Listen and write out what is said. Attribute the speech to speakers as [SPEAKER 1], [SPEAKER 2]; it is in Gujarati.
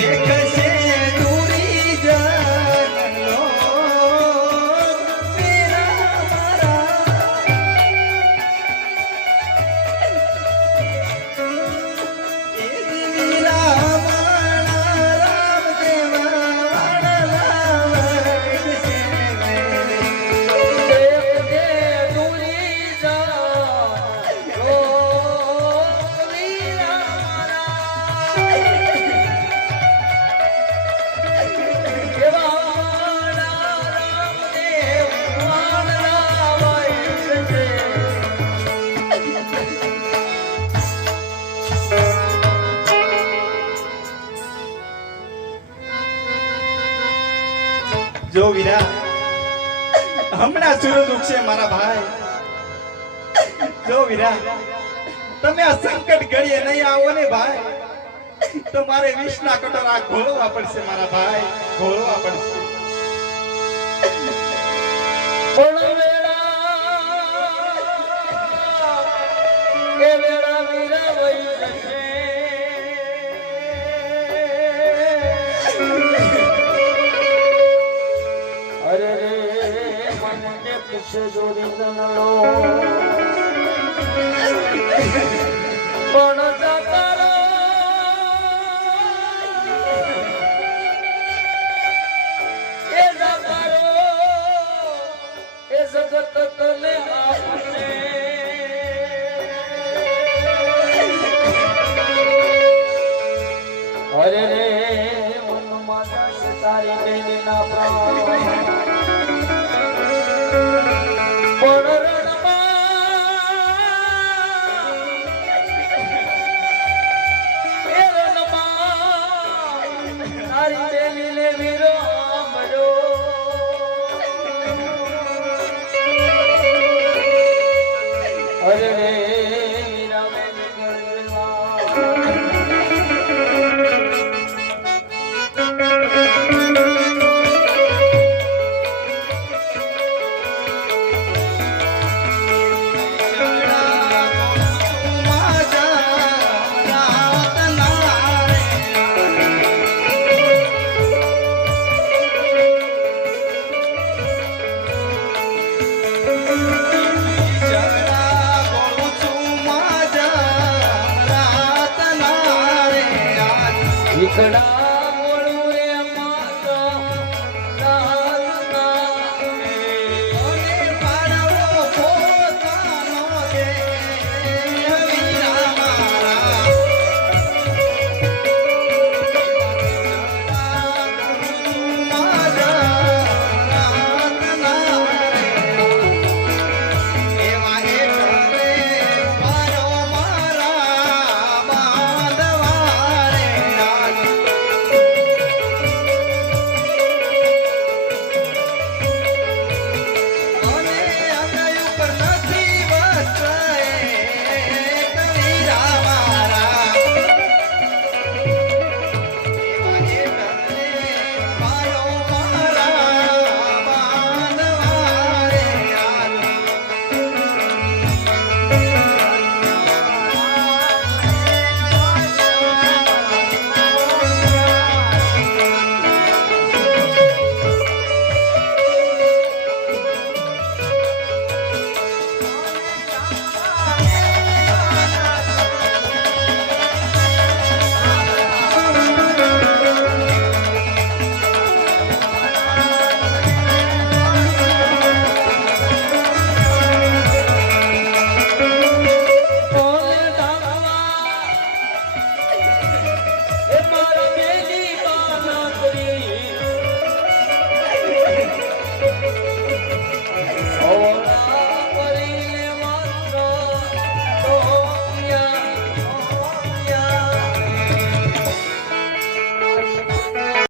[SPEAKER 1] take જો વીરા. હમણાં સૂરજ ઉગશે મારા ભાઈ. જો વીરા, તમે આ સંકટ ઘડીએ નહીં આવો ને ભાઈ. તો મારે વિષના કટોરા ઘોળવા પડશે મારા ભાઈ. ઘોળવા પડશે.
[SPEAKER 2] વેળા વીરા વહી જશે. પૂછે જોડી નલો પણ ಕಡಾ